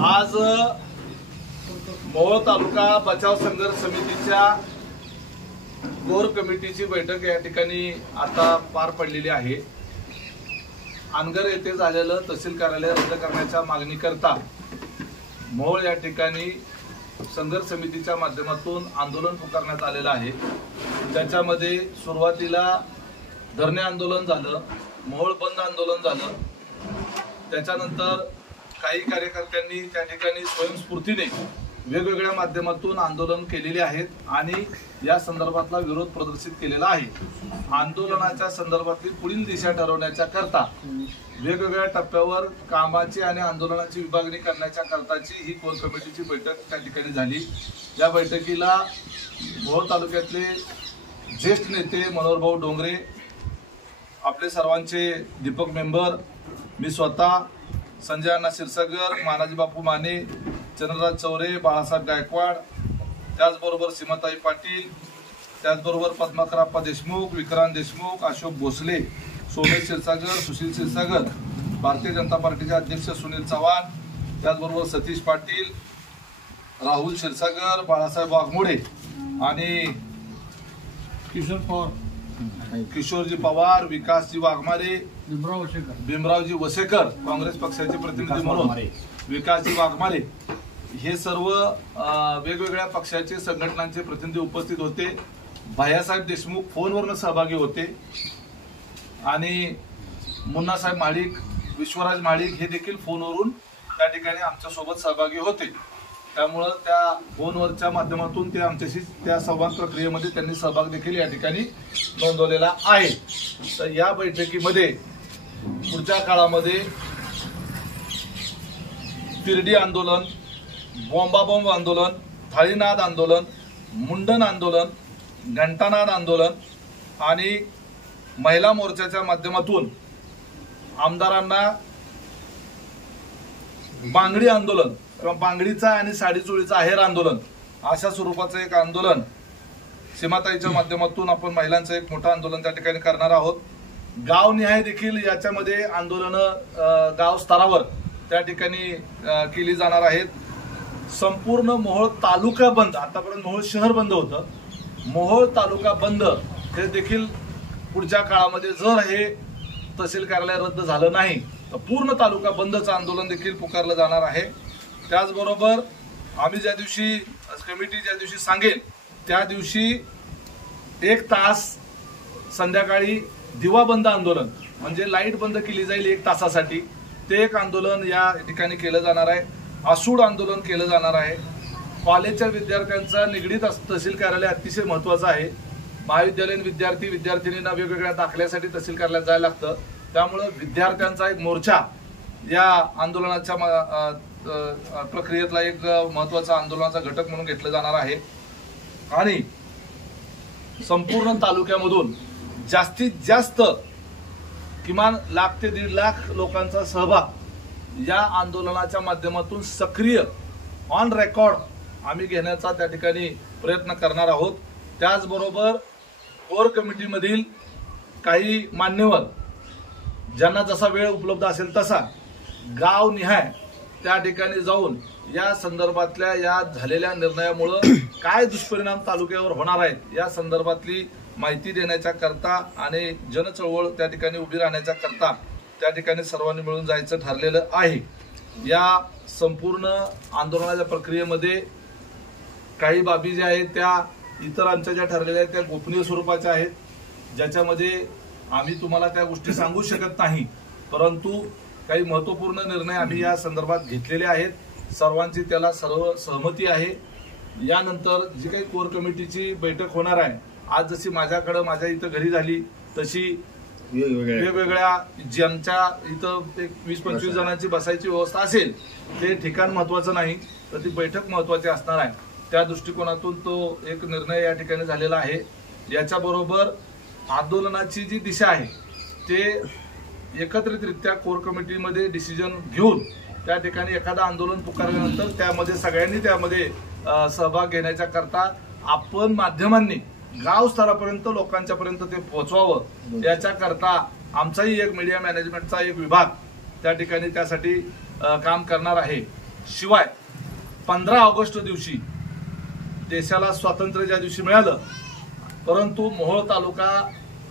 आज मोहोळ तालुका बचाव संघर्ष समितीच्या कोर कमिटीची बैठक या ठिकाणी आता पार पडलेली आहे। अनगर येथे झालेलं तहसील कार्यालय रद्द करण्याच्या मागणीकरता मोहोळ या ठिकाणी संघर्ष समितीच्या माध्यमातून आंदोलन पुकारण्यात आलेलं आहे। त्याच्यामध्ये सुरुवातीला धरणे आंदोलन झालं, मोहोळ बंद आंदोलन झालं। त्याच्यानंतर काही कार्यकर्त्यांनी त्या ठिकाणी स्वयंस्फूर्तीने वेगवेगळ्या माध्यमातून आंदोलन केलेले आहेत आणि या संदर्भातला विरोध प्रदर्शित केलेला आहे। आंदोलनाच्या संदर्भातील पुढील दिशा ठरवण्याच्या करता वेगवेगळ्या टप्प्यावर कामाची आणि आंदोलनाची विभागणी करण्याच्या करताची ही कोर कमिटीची बैठक त्या ठिकाणी झाली। या बैठकीला मोहोळ तालुक्यातले ज्येष्ठ नेते मनोहरभाऊ डोंगरे, आपले सर्वांचे दीपक मेंबर, मी स्वतः, संजय अण्णा क्षीरसागर, मानाजी बापू माने, चंद्रराज चौरे, बाळासाहेब गायकवाड, त्याचबरोबर सीमाताई पाटील, त्याचबरोबर पद्माकरप्पा देशमुख, विक्रांत देशमुख, अशोक भोसले, सोमेश क्षीरसागर, सुशील क्षीरसागर, भारतीय जनता पार्टीचे अध्यक्ष सुनील चव्हाण, त्याचबरोबर सतीश पाटील, राहुल क्षीरसागर, बाळासाहेब वाघमोडे आणि किशोरजी पवार, विकासजी वाघमारे, भीमरावजी वसेकर, काँग्रेस पक्षाचे प्रतिनिधी म्हणून विकासजी वाघमारे, हे सर्व वेगवेगळ्या पक्षाचे संघटनांचे प्रतिनिधी उपस्थित होते। भैयासाहेब देशमुख फोनवरून सहभागी होते आणि मुन्नासाहेब महाडिक, विश्वराज महाडिक हे देखील फोनवरून त्या ठिकाणी आमच्या सोबत सहभागी होते। त्यामुळे त्या फोनवरच्या माध्यमातून ते आमच्याशी त्या संवाद प्रक्रियेमध्ये त्यांनी सहभाग देखील या ठिकाणी नोंदवलेला आहे। तर या बैठकीमध्ये पुढच्या काळामध्ये तिरडी आंदोलन, बॉम्बाबॉम्ब आंदोलन, थाळीनाद आंदोलन, मुंडन आंदोलन, घंटानाद आंदोलन आणि महिला मोर्चाच्या माध्यमातून आमदारांना बांगडी आंदोलन किंवा बांगडीचा आणि साडी चोळीचा आहेर आंदोलन अशा स्वरूपाचं एक आंदोलन सीमाताईच्या माध्यमातून आपण महिलांचं एक मोठं आंदोलन त्या ठिकाणी करणार आहोत। गावनिहाय देखील याच्यामध्ये आंदोलनं गाव स्तरावर त्या ठिकाणी केली जाणार आहेत। संपूर्ण मोहोळ तालुका बंद, आतापर्यंत मोहोळ शहर बंद होतं, मोहोळ तालुका बंद हे देखील पुढच्या काळामध्ये जर हे तहसील कार्यालय रद्द झालं नाही तर पूर्ण तालुका बंदचं आंदोलन देखील पुकारलं जाणार आहे। त्याचबरोबर आम्ही ज्या दिवशी कमिटी ज्या दिवशी सांगेल त्या दिवशी 1 तास संध्याकाळी दिवा बंद आंदोलन म्हणजे लाईट बंद केली जाईल 1 तासासाठी, ते एक आंदोलन या ठिकाणी केलं जाणार आहे। आसूड आंदोलन केलं जाणार आहे। कॉलेजच्या विद्यार्थ्यांचा निगडीत तहसील कार्यालय अतिशय महत्त्वाचं आहे। महाविद्यालयीन विद्यार्थिनींना वेगवेगळ्या दाखल्यासाठी तहसील कार्यालयात जायला लागतं, त्यामुळे विद्यार्थ्यांचा एक मोर्चा या आंदोलनाच्या प्रक्रियेतला एक महत्त्वाचा आंदोलनाचा घटक म्हणून घेतला जाणार आहे। आणि संपूर्ण तालुक्यामधून जास्तीत जास्त किमान 1 ते 1.5 लाख लोकांचा सहभाग या आंदोलनाच्या माध्यमातून सक्रिय ऑन रेकॉर्ड आम्ही घेण्याचा त्या ठिकाणी प्रयत्न करणार आहोत। त्याचबरोबर कोर कमिटीमधील काही मान्यवर ज्यांना जसा वेळ उपलब्ध असेल तसा गावनिहाय त्या ठिकाणी जाऊन या संदर्भातल्या या झालेल्या निर्णयामुळे काय दुष्परिणाम तालुक्यावर होणार आहेत या संदर्भातली माहिती देण्याच्या करता आणि जनचळवळ त्या ठिकाणी उभी राहण्याच्या करता त्या ठिकाणी सर्वांनी मिळून जायचं ठरलेलं आहे। या संपूर्ण आंदोलनाच्या प्रक्रियेमध्ये काही बाबी ज्या आहेत त्या इतरांच्या ज्या ठरलेल्या आहेत त्या गोपनीय स्वरूपाच्या आहेत, ज्याच्यामध्ये आम्ही तुम्हाला त्या गोष्टी सांगू शकत नाही, परंतु काही महत्त्वपूर्ण निर्णय आम्ही या संदर्भात घेतलेले आहेत। सर्वांची त्याला सर्व सहमती आहे। यानंतर जी काही कोर कमिटीची बैठक होणार आहे, आज जशी माझ्या इथं घरी झाली तशी वेगवेगळ्या ज्यांच्या इथं एक 20-25 जणांची बसायची व्यवस्था असेल ते ठिकाण महत्त्वाचं नाही तर ती बैठक महत्त्वाची असणार आहे। त्या दृष्टिकोनातून तो एक निर्णय या ठिकाणी झालेला आहे। याच्याबरोबर आंदोलनाची जी दिशा आहे ते एकत्रितरित्या कोर कमिटीमध्ये डिसिजन घेऊन त्या ठिकाणी एखादं आंदोलन पुकारल्यानंतर त्यामध्ये सगळ्यांनी त्यामध्ये सहभाग घेण्याच्या करता आपण माध्यमांनी गाव स्तरापर्यंत लोकांच्यापर्यंत ते पोहोचवावं याच्या करता आमचाही एक मीडिया मॅनेजमेंटचा एक विभाग त्या ठिकाणी त्यासाठी काम करणार आहे। शिवाय 15 ऑगस्ट दिवशी देशाला स्वातंत्र्य ज्या दिवशी मिळालं, परंतु मोहोळ तालुका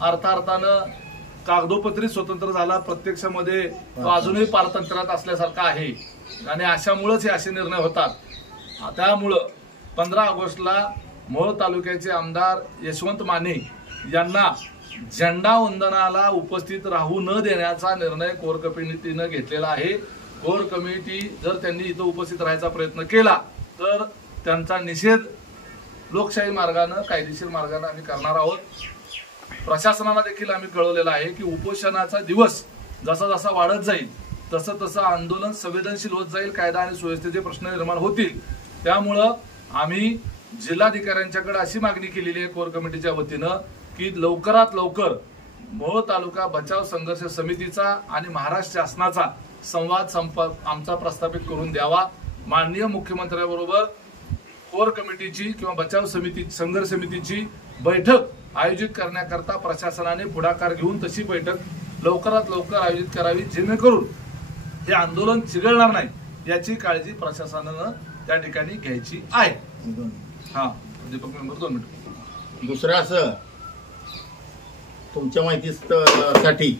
अर्थानं कागदोपत्री स्वतंत्र झाला, प्रत्यक्षामध्ये तो अजूनही पारतंत्र्यात असल्यासारखा आहे आणि अशामुळेच हे असे निर्णय होतात. त्यामुळं 15 ऑगस्टला मोहोळ तालुक्याचे आमदार यशवंत माने यांना झेंडा वंदनाला उपस्थित राहू न देण्याचा निर्णय कोर कमिटीनं घेतलेला आहे. कोर कमिटी जर त्यांनी इथं उपस्थित राहायचा प्रयत्न केला तर त्यांचा निषेध लोकशाही मार्गाने कायदेशीर मार्गाने आम्ही करणार आहोत. प्रशासनाला देखील आम्ही कळवलेलं आहे की उपोषणाचा दिवस जसा जसा वाढत जाईल तसं तसं आंदोलन संवेदनशील होत जाईल, कायदा आणि सुव्यवस्थेचे प्रश्न निर्माण होतील. त्यामुळं आम्ही जिल्हाधिकाऱ्यांच्याकडे अशी मागणी केलेली आहे कोर कमिटीच्या वतीनं की लवकरात लवकर मोहोळ तालुका बचाव संघर्ष समितीचा आणि महाराष्ट्र शासनाचा संवाद आमचा प्रस्थापित करून द्यावा. माननीय मुख्यमंत्र्यांबरोबर कोर कमिटीची किंवा बचाव समिती संघर्ष समितीची बैठक आयोजित करण्याकरता प्रशासनाने पुढाकार घेऊन तशी बैठक लवकरात लवकर आयोजित करावी, जेणेकरून हे आंदोलन चिघळणार नाही याची काळजी प्रशासनानं त्या ठिकाणी घ्यायची आहे. हा दीपक मेंबर 2 मिनिट. दुसरं असं तुमच्या माहितीसाठी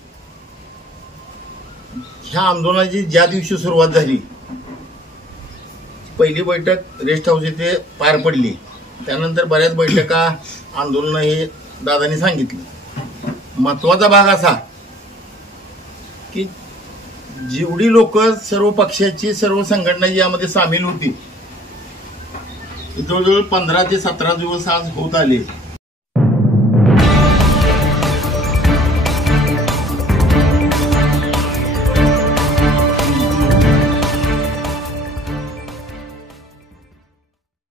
ह्या आंदोलनाची ज्या दिवशी सुरुवात झाली, पहिली बैठक रेस्ट हाऊस इथे पार पडली. त्यानंतर बऱ्याच बैठका आंदोलन हे दादांनी सांगितलं. महत्वाचा भाग असा की जेवढी लोक सर्व पक्षाची सर्व संघटना यामध्ये सामील होती, जवळजवळ 15 ते 17 दिवस आज होत आले.